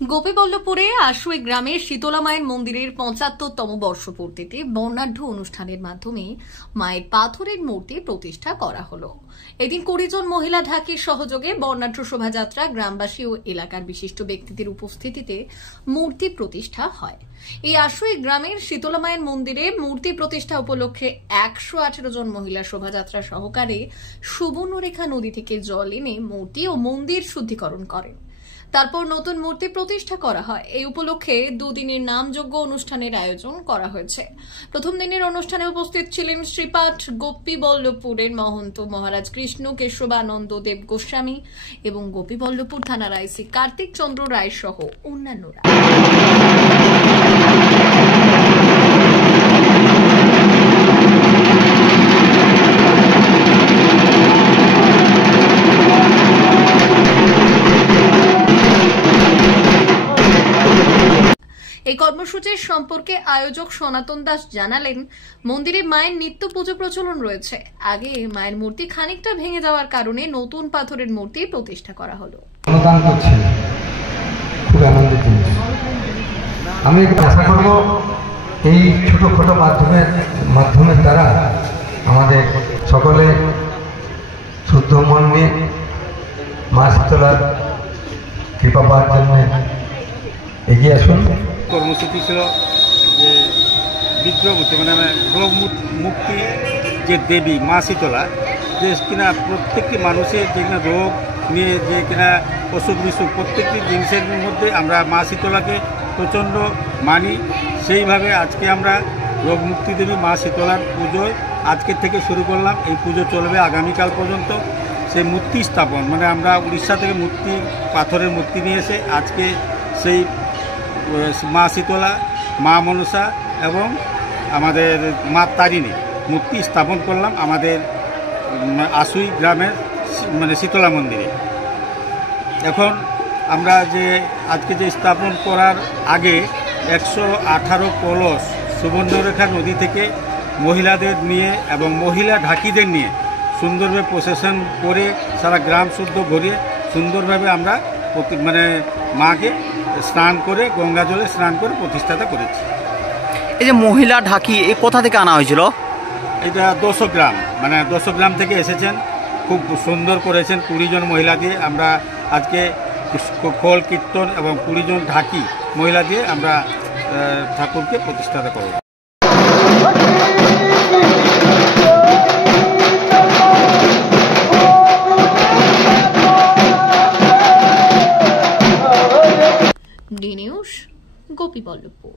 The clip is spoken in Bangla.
গোপীবল্লভপুরে আশুই গ্রামের শীতলা মায়ের মন্দিরের ৭৫তম বর্ষপূর্তিতে বর্ণাঢ্য অনুষ্ঠানের মাধ্যমে মায়ের পাথরের মূর্তি প্রতিষ্ঠা করা হলো। এদিন ২০ জন মহিলা ঢাকির সহযোগে বর্ণাঢ্য শোভাযাত্রা গ্রামবাসী ও এলাকার বিশিষ্ট ব্যক্তিদের উপস্থিতিতে মূর্তি প্রতিষ্ঠা হয়। এই আশুই গ্রামের শীতলা মায়ের মন্দিরে মূর্তি প্রতিষ্ঠা উপলক্ষে ১১৮ জন মহিলা শোভাযাত্রা সহকারে সুবর্ণরেখা নদী থেকে জল এনে মূর্তি ও মন্দির শুদ্ধিকরণ করেন। তারপর নতুন মূর্তি প্রতিষ্ঠা করা হয়। এই উপলক্ষে দুদিনের নামযজ্ঞ অনুষ্ঠানের আয়োজন করা হয়েছে। প্রথম দিনের অনুষ্ঠানে উপস্থিত ছিলেন শ্রীপাঠ গোপীবল্লভপুরের মহন্ত মহারাজ কৃষ্ণ কেশবানন্দ দেব গোস্বামী এবং গোপীবল্লভপুর থানার আইসি কার্তিক চন্দ্র রায় সহ অন্যান্যরা। এই কর্মসূচির সম্পর্কে আয়োজক সনাতন দাস জানালেন, মন্দিরে মায়ের নিত্য পুজো প্রচলন রয়েছে। আগে মায়ের মূর্তি খানিকটা ভেঙে যাওয়ার কারণে নতুন পাথরের মূর্তি প্রতিষ্ঠা করা হলো। খুব আনন্দের জিনিস। আমি আশা করব এই ছোটখাটো মাধ্যমের দ্বারা আমাদের সকলে শুদ্ধ মন নিয়ে মা শীতলার কৃপা পাওয়ার জন্য এগিয়ে আসুন। কর্মসূচি ছিল যে বিগ্রহমূর্তি মানে রোগ মুক্তি যে দেবী মা শীতলা, যে কিনা প্রত্যেকটি মানুষের যে কিনা রোগ নিয়ে যে কিনা অসুখ বিসুখ প্রত্যেকটি জিনিসের মধ্যে আমরা মা শীতলাকে প্রচণ্ড মানি। সেইভাবে আজকে আমরা রোগ মুক্তি দেবী মা শীতলার পুজোয় আজকের থেকে শুরু করলাম। এই পুজো চলবে আগামীকাল পর্যন্ত। সেই মূর্তি স্থাপন মানে আমরা উড়িষ্যা থেকে পাথরের মূর্তি নিয়ে এসে আজকে সেই মা শীতলা, মা মনসা এবং আমাদের মা তারিণী মূর্তি স্থাপন করলাম আমাদের আশুই গ্রামের মানে শীতলা মন্দিরে। এখন আমরা যে আজকে যে স্থাপন করার আগে ১১৮ কলস সুবর্ণরেখা নদী থেকে মহিলাদের নিয়ে এবং মহিলা ঢাকিদের নিয়ে সুন্দরভাবে প্রসেশন করে সারা গ্রাম শুদ্ধ ঘুরিয়ে সুন্দরভাবে আমরা মানে মাকে স্নান করে গঙ্গা জলে স্নান করে প্রতিষ্ঠাতা করেছি। এই যে মহিলা ঢাকি এ কোথা থেকে আনা হয়েছিল? এটা ২০০ গ্রাম মানে ২০০ গ্রাম থেকে এসেছেন। খুব সুন্দর করেছেন ২০ জন মহিলা দিয়ে। আমরা আজকে খোল কীর্তন এবং ২০ জন ঢাকি মহিলা দিয়ে আমরা ঠাকুরকে প্রতিষ্ঠাতা করব। D news, Gopiballavpur.